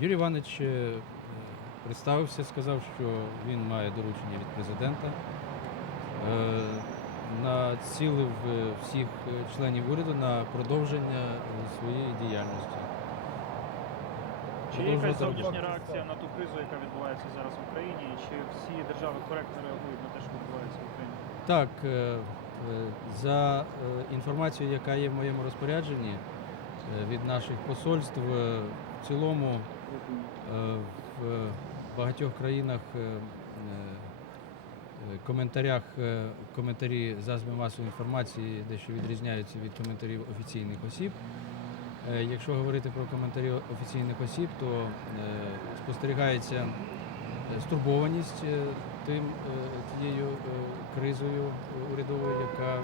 Юрій Іванович е, представився, сказав, що він має доручення від президента. Е, Націлив е, всіх членів уряду на продовження своєї діяльності. Чи є якась зовнішня реакція на ту кризу, яка відбувається зараз в Україні, і чи всі держави коректно реагують на те, що відбувається в Україні? Так, за інформацією, яка є в моєму розпорядженні від наших посольств, е, в цілому е, в багатьох країнах е, е, коментарях е, коментарі засобів масової інформації дещо відрізняються від коментарів офіційних осіб. Е, Якщо говорити про коментарі офіційних осіб, то е, спостерігається е, стурбованість е, тим е, тією е, кризою урядовою, яка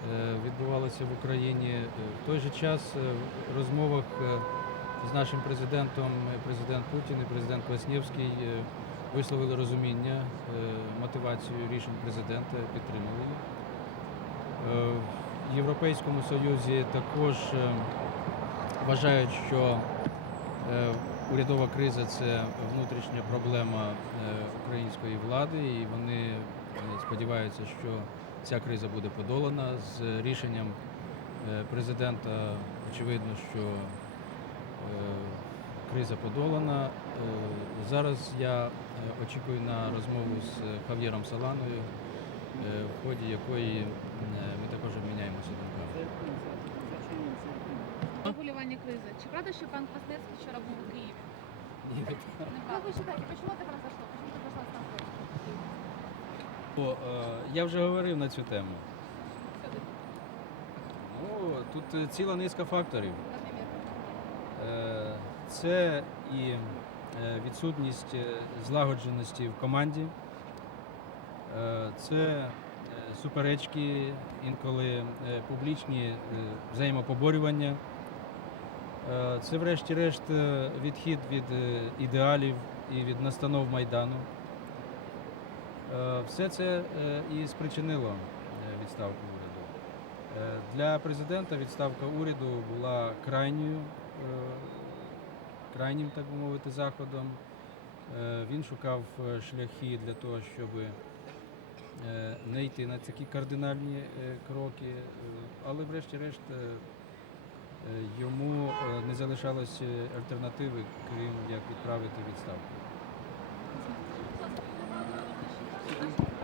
е, відбувалася в Україні. Е, В той же час е, в розмовах з нашим президентом, президент Путін і президент Кваснєвський е, висловили розуміння, мотивацію рішень президента, підтримали. Е, В Європейському Союзі також вважають, що урядова криза це внутрішня проблема української влади, і вони сподіваються, що ця криза буде подолана з рішенням е, президента. Очевидно, що е, криза подолана. Е, Зараз я очікую на розмову з Хав'єром Саланою, в ході якої ми також обміняємося думками. Регулювання кризи. Чи правда, що пан Краснецький вчора був у Києві? Ні, Как вы считаете, почему О, е, я вже говорив на цю тему. Ну, тут е, ціла низка факторів. Е, Це і відсутність злагодженості в команді, це суперечки, інколи публічні взаємопоборювання. Це, врешті-решт, відхід від ідеалів і від настанов Майдану. Е, Все це е, і спричинило е, відставку уряду. Для президента відставка уряду була крайньою, крайнім, так би мовити, заходом. Він шукав шляхи для того, щоб не йти на такі кардинальні кроки, але врешті-решт йому не залишалось альтернативи, крім як відправити відставку. Thank you.